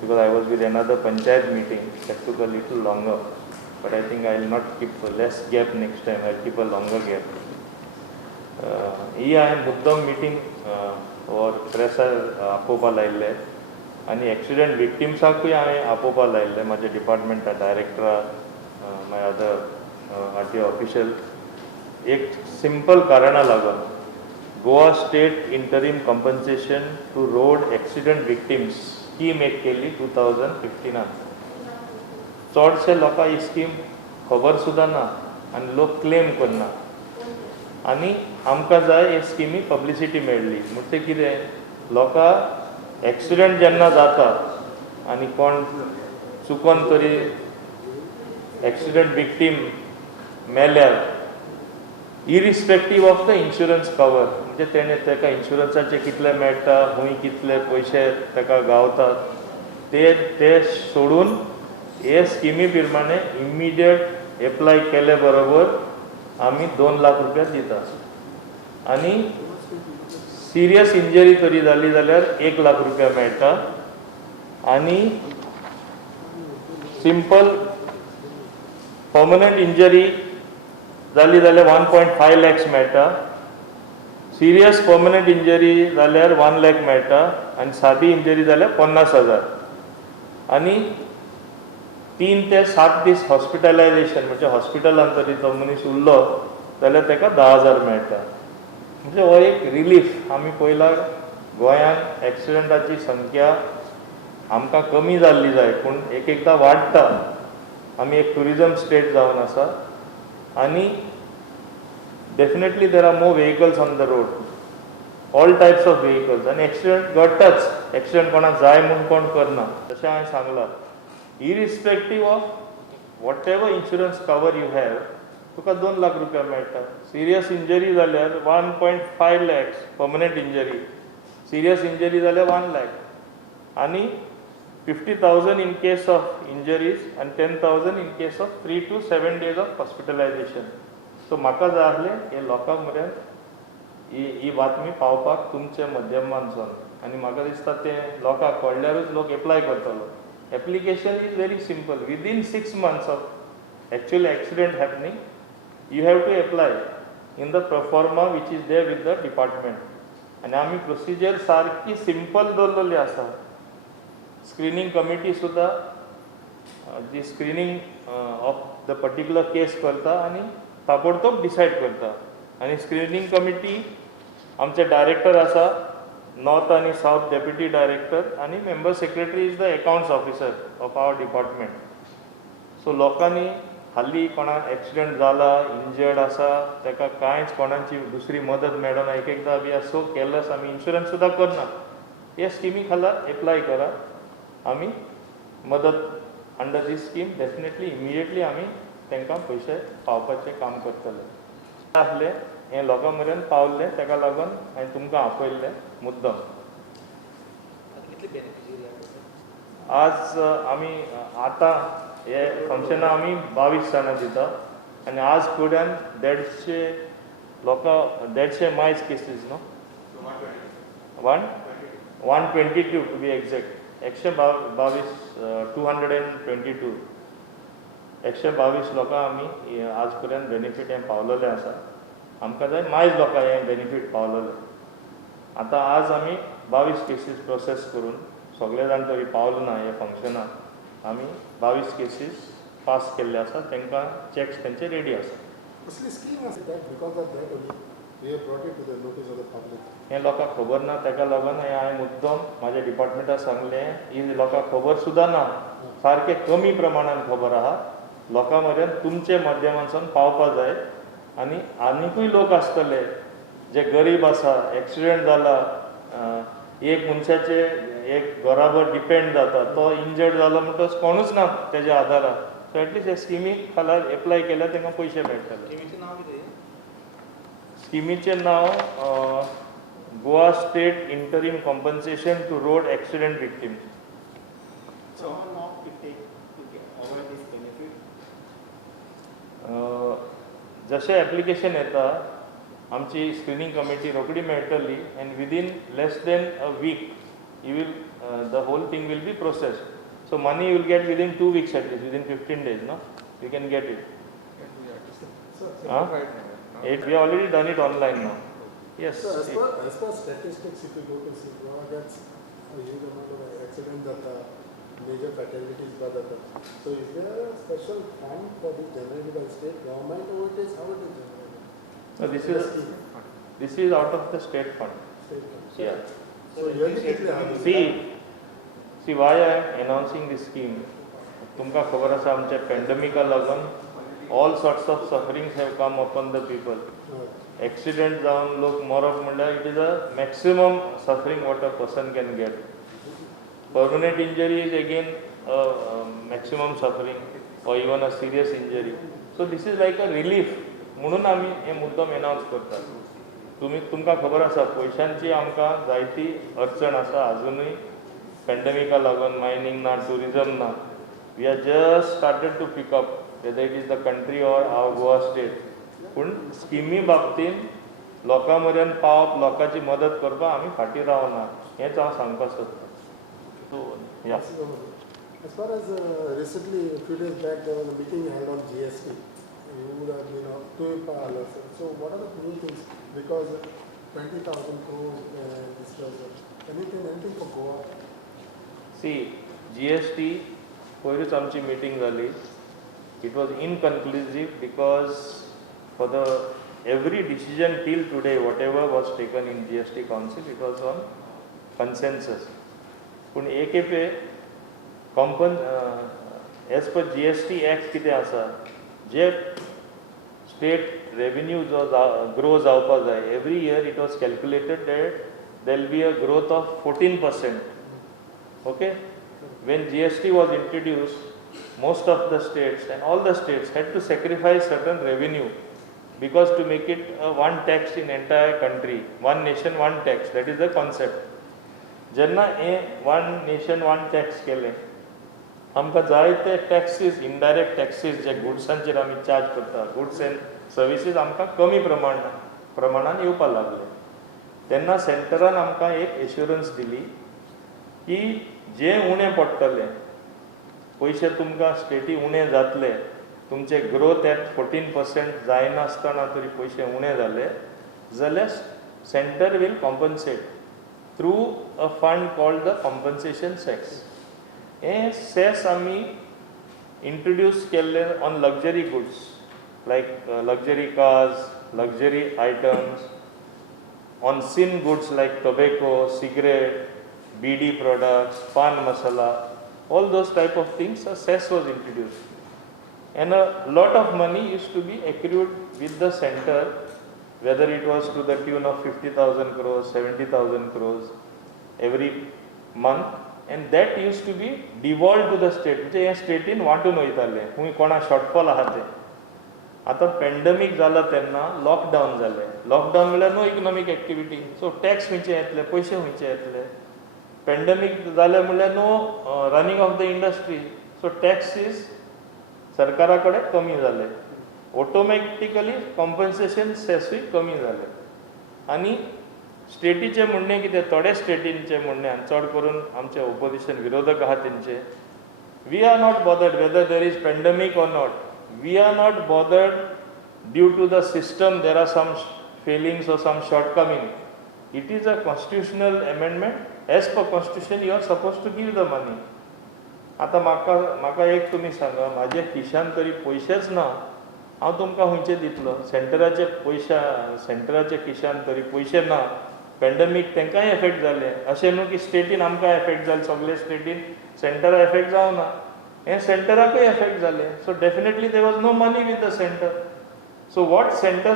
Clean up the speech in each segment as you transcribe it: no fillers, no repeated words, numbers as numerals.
because I was with another panchayat meeting that took a little longer. But I think I will not keep a less gap next time. I will keep a longer gap. ही हांवें मुद्दम meeting और pressure आपोवपा लायिल्लें आनी accident विक्टिम्साकूय हांवें आपोवपा लायिल्लें म्हाज्या डिपार्टमेंटा डायरेक्टरा माय अदर आरटीओ ऑफिशियल एक सिंपल कारणा लागून Goa state interim compensation to road accident victims scheme एक केली 2015 चडशे लोकांक ही स्कीम खबर सुद्दां ना आनी लोक क्लेम करना आनी आमकां जाय हे स्किमी पब्लिसिटी मेळ्ळी म्हणजे कितें लोकांक एक्सिडेंट जेन्ना जाता आनी कोण चुकोन तरी एक्सिडेंट विक्टीम मेल्यार irrespective of the insurance cover म्हणजे तेणें ताका इन्शुरन्साचे कितले मेळटा खंय कितले पयशे ताका गावतात ते सोडून हे स्किमी प्रमाणे इमिडिएट एप्लाय केले बरोबर आमी 2 लाख रुपया दिता आनी सिरियस इंजरी तरी जाली जाल्यार 1 लाख रुपया मेळटा आनी सिंपल पर्मनंट इंजरी जाली जाल्यार 1.5 lakhs मेळटा सिरियस पर्मनंट इंजरी जाल्यार 1 lakh मेळटा आनी सादी इंजरी जाल्यार 50,000 आनी 3 ते 7 दीस हॉस्पिटलायजेशन म्हणजे हॉस्पिटलांत तरी तो मनीस उरलो जाल्यार ताका 10,000 मेळटा म्हणजे हो एक रिलीफ आमी पयला गोंयांत एक्सिडेंटाची संख्या आमकां कमी जाल्ली जाय पूण एकदां वाडटा आमी एक टुरिजम स्टेट जावन आसा आनी definitely there are more vehicles on the road all types of vehicles आनी एक्सिडेंट घडटाच एक्सिडेंट कोणाक जाय म्हूण कोण करना तशें हांवें सांगलां irrespective of whatever insurance cover you have तुका 2 लाख रुपया मेळटा सिरियस इंजरी जाल्यार 1.5 lakhs permanent injury serious injury जाल्यार 1 lakh आनी 50,000 in case of injuries and 10,000 in case of 3 to 7 days of hospitalization. So म्हाका जाय आसलें हे लोकांक मेरेन ही बातमी पावपाक तुमच्या माध्यमांतसून आनी म्हाका दिसता तें लोकांक कळल्यारूच लोक एप्लाय करतलो application is very simple within 6 months of actual accident happening you have to apply in the proforma which is there with the department आनी आमी प्रोसिजर सारकी सिंपल दवरलेली आसा स्क्रीनिंग कमिटी सुद्धा जी screening of the particular case करता आनी ताबडतोब decide करता आनी स्क्रीनिंग कमिटी आमचे डायरेक्टर आसा नॉर्थ आनी साउथ डेप्युटी डायरेक्टर आनी member secretary is the accounts officer of our department so लोकांनी हाल्ली कोणाक एक्सिडेंट जाला इंजर्ड आसा ताका कांयच कोणाची दुसरी मदत मेळना एकदां वी आर सो केअरलेस आमी इन्शुरन्स सुद्दां करना हे स्किमी खाला एप्लाय करा आमी मदत अंडर दीस स्कीम डेफिनेटली इमिडिएटली आमी तांकां पयशे पावपाचें काम करतले आसलें हें लोकां मेरेन पावल्लें ताका लागून हांवें तुमकां आपयल्लें मुद्दम आज आमी आतां हे फंक्शनां आमी 22 जाणां दिता आनी आज फुड्यान 150 लोकां 150 मायज केसीस न्हू 122 टू बी एक्झॅक्ट 122 222 122 लोकां आमी आज पर्यंत बेनिफीट हें पावलेलें आसा आमकां जाय मायज लोकां हें बेनिफीट पावलेलें आतां आज आमी 22 केसीस प्रोसेस करून सगळे जाण तरी पावले ना हे फंक्शनाक आमी 22 केसीस पास केल्ले आसा तांकां चॅक्स तेंचे रेडी आसा हें लोकांक खबर ना ताका लागून हांवें मुद्दम म्हाज्या डिपार्टमेंटाक सांगलें ही लोकांक खबर सुद्दां ना सारकें कमी प्रमाणान खबर आहा लोकां मेरेन तुमचे माध्यमांतसून पावपा जाय आनी आनिकूय लोक आसतले जे गरीब आसा एक्सिडेंट जाला एक मनशाचे एक घराभर डिपेंड जाता तो इंजर्ड जालो म्हणटच कोणूच ना तेज्या आदाराक सो एटलिस्ट हे स्किमीक खाला एप्लाय केल्यार तांकां पयशे मेळटले स्किमीचें नांव Goa state interim compensation to road accident victims जशें एप्लिकेशन येता आमची स्क्रीनिंग कमिटी रोखडी मेळटली and within less than a week you will the whole thing will be processed. So money you will get within 2 weeks at least, within 15 days, no? You can get it. Huh? We have already done it online now. Yes. So as per statistics, if you go to see, that's a huge amount of accident that major fatalities by the. So is there a special fund for the generated by state government, or it is how it is generated? No, this is out of the state fund. State fund. Yeah. So yearly See why I am announcing this scheme. तुमका खबर आसा आमच्या pandemic लागून all sorts of sufferings have come upon the people. Accident जावन लोक मरप म्हणल्यार it is a maximum suffering what a person can get. Permanent injury is again a maximum suffering or even a serious injury. So this is like a relief. म्हणून आमी हे मुद्दम announce करतात. तुमका खबर आसा पयशांची आमकां जायती अडचण आसा अजुनूय पॅन्डेमिका लागून मायनिंग ना टुरिजम ना. We are just started to pick up whether it is the country or our Goa state. पूण स्किमी बाबतीन लोकां मेरेन पावप लोकांची मदत करपाक आमी फाटीं रावना हेंच हांव सांगपाक सोदतां. So yeah. As far as recently, a few days back, there was a meeting held on GST. You would have been up to it. So what are the new things? Because 20,000 crores this was anything for Goa? See, GST पयरूच आमची meeting जाली. It was inconclusive because for the every decision till today, whatever was taken in GST Council, it was on consensus. पूण एकेपे as per GST Act कितें आसा जे state revenue जो grow जावपा जाय every year it was calculated that there will be a growth of 14%. Okay, when GST was introduced, most of the states and all the states had to sacrifice certain revenue because to make it one tax in entire country, one nation one tax, that is the concept. जेन्ना हे one nation one tax केले आमकां जायते taxes indirect taxes जे गुड्सांचेर आमी charge करता goods and services आमकां कमी प्रमाणान येवपाक लागले. तेन्ना सेंटरान आमकां एक एश्युरन्स दिली की जे उणें पडटलें पयशे तुमकां स्टेटी उणें जातले तुमचे ग्रोथ एट 14% जायनासतना तरी पयशे उणें जाले जाल्यार centre will compensate through a fund called the compensation cess. हे सेस आमी इंट्रोड्यूस केल्ले on luxury goods like luxury cars luxury items on sin goods like tobacco cigarette bidi products paan masala. All those type of things, a cess was introduced. And a lot of money used to be accrued with the center, whether it was to the tune of 50,000 crores, 70,000 crores every month. And that used to be devolved to the state. म्हणजे हे स्टेटीन वांटून वयताले खूंय कोणा shortfall आहा ते. आतां pandemic जाला तेन्ना लॉकडावन जालें. लॉकडावन म्हळ्यार no economic activity. So tax खंयचे येतले पयशे खंयचे येतले. पॅन्डेमिक जालें म्हणल्यार no running of the industry. So taxes सरकारा कडेन कमी जाले. ऑटोमॅटिकली कॉम्पन्सेशन सेसूय कमी जाले. आनी स्टेटीचें म्हणणें कितें थोडे स्टेटींचें म्हणणें आनी चड करून आमचे ओपोजिशन विरोधक आहा तेंचे we are not bothered whether there is pandemic or not. We are not bothered due to the system there are some failings or some shortcoming. It is a constitutional amendment. As per constitution you are suppose to give the money. आतां म्हाका एक तुमी सांगा म्हाजे खिशान तरी पयशेच ना हांव तुमकां खंयचे दितलो. सेंटराचे खिशान तरी पयशे ना. पॅन्डेमीक तांकांय एफेक्ट जाले. अशें न्हू की स्टेटीन आमकां एफेक्ट जाले सगळे स्टेटीन सेंटरा एफेक्ट जावना. हें सेंटराकूय एफेक्ट जाले. So definitely there was no money with the centre. So what centre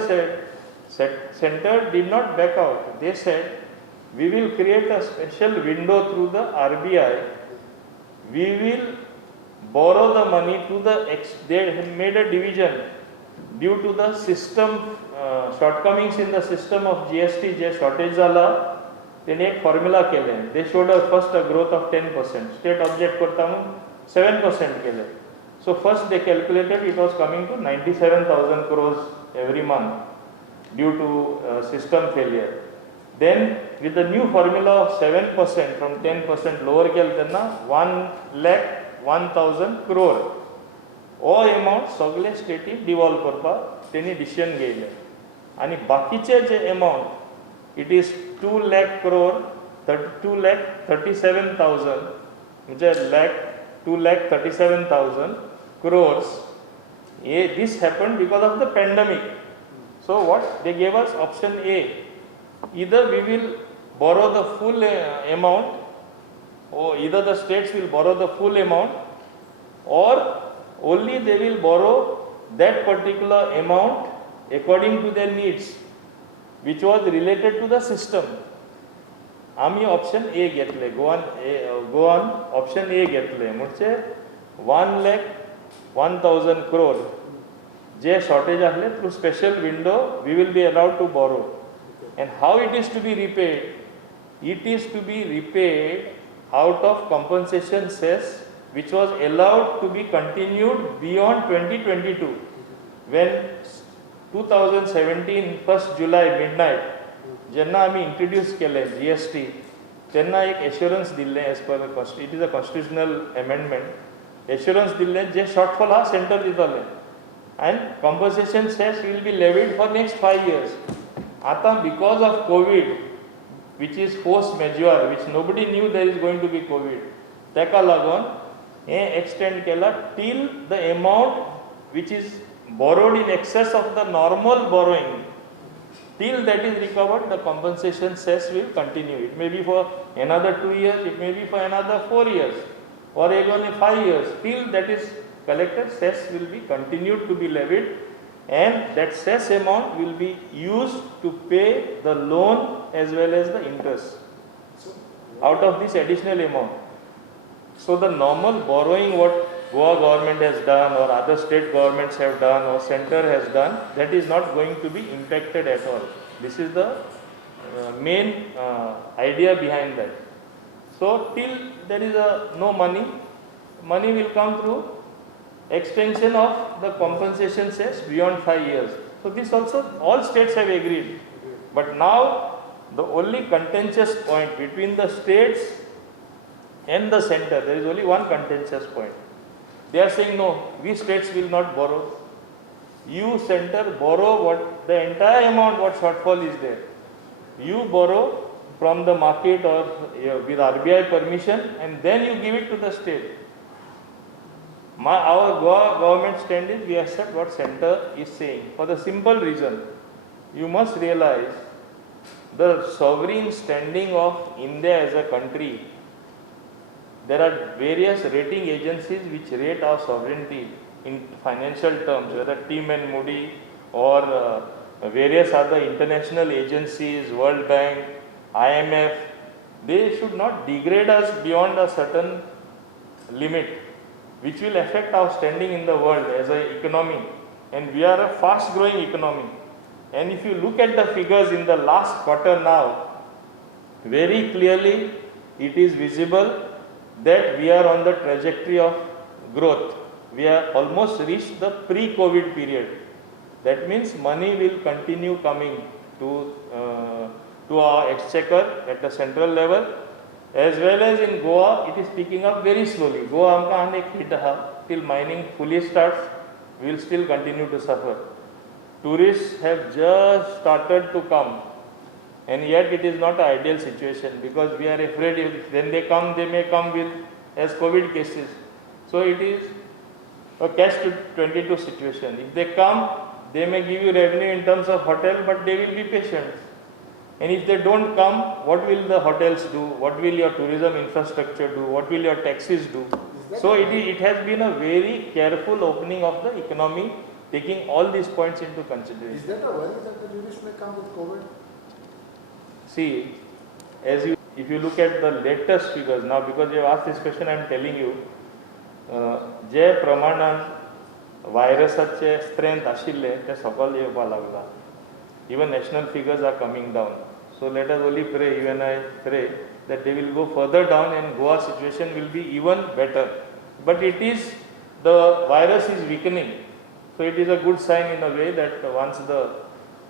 said centre did not back out. They said we will create a special window through the RBI. We will borrow the money to the they made a division due to the system shortcomings in the system of GST J shortage झाला तेणे एक formula केले. they showed first a growth of 10%. state object करता म्हणून 7% केले. so first they calculated it was coming to 97,000 crores every month due to system failure. Then with the new formula of 7% from 10% lower केलं त्यांना 1,01,000 crore हो amount सगळे स्टेटी devolve करपाक त्यांनी decision घेयले आणि बाकीचे जे amount it is 2 lakh crore 2,37,000 म्हणजे 2,37,000 crores. This happened because of the pandemic. So what they gave us option A, either we will borrow the full amount, or either the states will borrow the full amount, or only they will borrow that particular amount according to their needs, which was related to the system. आम्ही option A घेतले, गोवान option A घेतले म्हणजे 1,01,000 crore जे shortage आसले through special window we will be allowed to borrow. And how it is to be repaid? It is to be repaid out of compensation cess which was allowed to be continued beyond 2022. When 2017 1st July midnight जेन्ना आमी introduce केले GST तेन्ना एक assurance दिल्ले as per it is a constitutional amendment assurance दिल्ले जे shortfall हा centre दितले and compensation cess will be levied for next 5 years. आता because of COVID, which is force majeure, which nobody knew there is going to be COVID, तेका लागून हे extend केला till the amount which is borrowed in excess of the normal borrowing, till that is recovered, the compensation cess will continue. It may be for another 2 years, it may be for another 4 years, or even 5 years. Till that is collected, cess will be continued to be levied, and that cess amount will be used to pay the loan as well as the interest out of this additional amount. So the normal borrowing what Goa government has done or other state governments have done or center has done, that is not going to be impacted at all. This is the main idea behind that. So till there is no money will come through extension of the compensation cess beyond 5 years. So this also all states have agreed. But now the only contentious point between the states and the center, there is only one contentious point. They are saying no, we states will not borrow. You center borrow what the entire amount what shortfall is there. You borrow from the market or with RBI permission and then you give it to the state. Our Goa government stand is we accept what center is saying for the simple reason. You must realize the sovereign standing of India as a country. There are various rating agencies which rate our sovereignty in financial terms, whether Team and Moody or various other international agencies, World Bank, IMF. They should not degrade us beyond a certain limit, which will affect our standing in the world as an economy. And we are a fast growing economy. And if you look at the figures in the last quarter now, very clearly it is visible that we are on the trajectory of growth. We are almost reached the pre-COVID period. That means money will continue coming to our exchequer at the central level. As well as in Goa, it is picking up very slowly. Goa amka anek hit till mining fully starts, we will still continue to suffer. Tourists have just started to come, and yet it is not an ideal situation because we are afraid if when they come, they may come with as COVID cases. So it is a catch-22 situation. If they come, they may give you revenue in terms of hotel, but they will be patient. And if they don't come, what will the hotels do? What will your tourism infrastructure do? What will your taxis do? So it has been a very careful opening of the economy, taking all these points into consideration. Is that a worry that the tourists may come with COVID? See, if you look at the latest figures now, because you have asked this question, I am telling you, जे प्रमाणान व्हायरसाचे strength आशिल्ले ते सकयल येवपाक लागला. Even national figures are coming down. So let us only pray, you and I pray, that they will go further down and Goa's situation will be even better. But the virus is weakening. So it is a good sign in a way that once the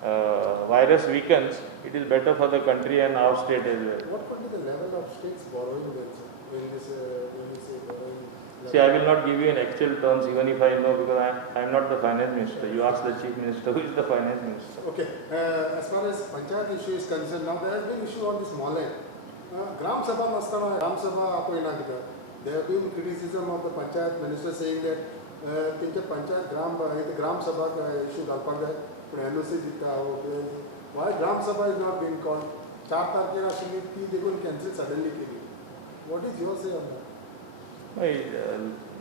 virus weakens, it is better for the country and our state as well. What could be the level of states borrowing then, sir? When you say borrowing level? See, I will not give you in actual terms, even if I know, because I am not the finance minister. You ask the chief minister, who is the finance minister. Okay, as far as Panchayat issue is concerned, now there has been issue on this small end. Gram Sabha Nastana, Gram Sabha Apoinagita. There have been criticism of the Panchayat minister saying that the Panchayat Gram Sabha issue Galpanga, NOC Jita, why Gram Sabha is not being called? 4 तारखेला शिमित ती देखून cancel suddenly केली. What is your say on that?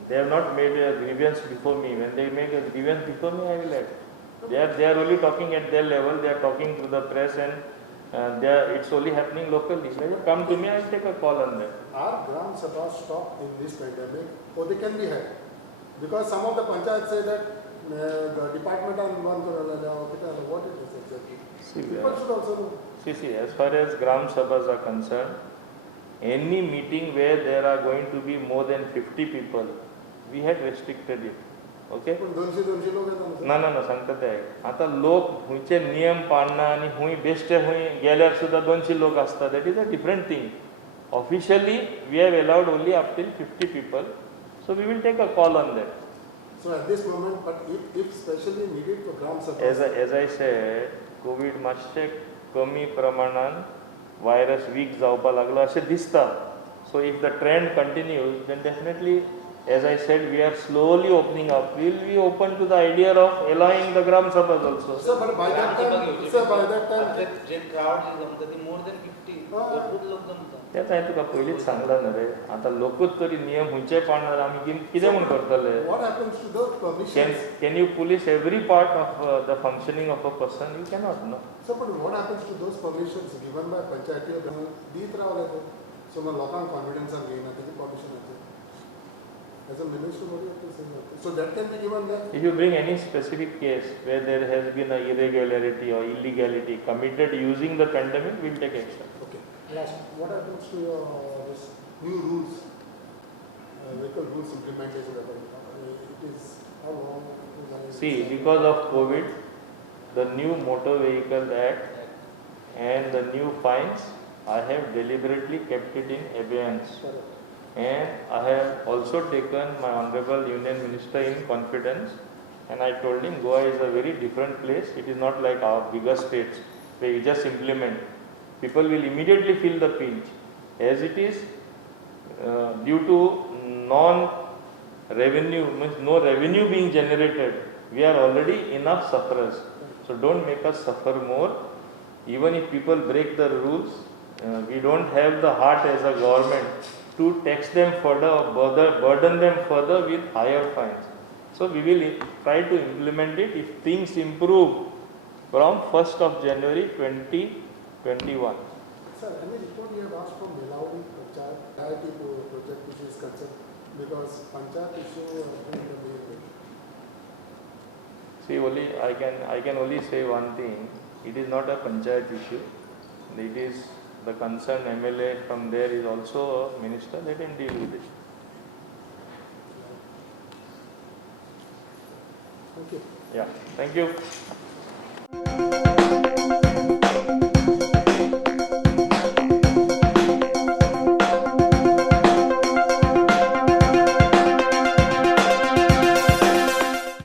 They have not made a grievance before me. When they make a grievance before me, I will act. They are only talking at their level. They are talking to the press, and it's only happening locally. When you come to me, I will take a call on that. Are Gram Sabha stopped in this pandemic, or they can be had? Because some of the panchayats say that the department on one what it is exactly. People should also know. See, as far as Gram Sabhas are concerned, any meeting where there are going to be more than 50 people, we had restricted it. Okay? पण 200 लोक येतात ना ना ना सांगता ते आता लोक हुंचे नियम पाळना आणि हुंय बेश्टे हुंय गेल्यार सुद्धा 200 लोक असतात. That is a different thing. Officially we have allowed only up till 50 people. So we will take a call on that. So at this moment, but if specially needed for Gram Sabha. As I said, Covid मातशे कमी प्रमाणान virus weak जावपाक लागलो अशें दिसता. So if the trend continues then definitely, as I said, we are slowly opening up. We will be open to the idea of allowing the Gram Sabhas also. Sir, but by that time, J crowd is जमता ती more than 50 भरपूर लोक जमतात. तेच हांवें तुका पयलींच सांगलां न्हू रे. आतां लोकूच तरी नियम हुंचे पाळनार आमी कितें म्हूण करतले? what happens to the permissions? Can you police every part of the functioning of a person? You cannot, no. So, but what happens to those permissions given by Panchayati or दीत रावले ते? So, मग लोकांक confidence are घेयना तेजी permission आहे. As a minister, what do you have to say about this? So that can be given there. If you bring any specific case where there has been an irregularity or illegality committed using the pandemic, we will take action. Okay. Last, what happens to your this new rules, vehicle rules implementation? It is how long? See, because of COVID, the new Motor Vehicle Act and the new fines, I have deliberately kept it in abeyance. Correct. And I have also taken my Honorable Union Minister in confidence, and I told him Goa is a very different place. It is not like our bigger states where you just implement. People will immediately feel the pinch. As it is, due to non-revenue, means no revenue being generated, we are already enough sufferers. So don't make us suffer more. Even if people break the rules, we don't have the heart as a government to tax them further or burden them further with higher fines. So we will try to implement it if things improve from 1st of January 2021. Sir, any report you have asked from Melaudi Panchayat, IIT project which is concerned, because Panchayat issue in the main. See, only I can only say one thing. It is not a Panchayat issue. It is the concerned MLA from there is also a minister. Let him deal with it. Thank you. Yeah, thank you.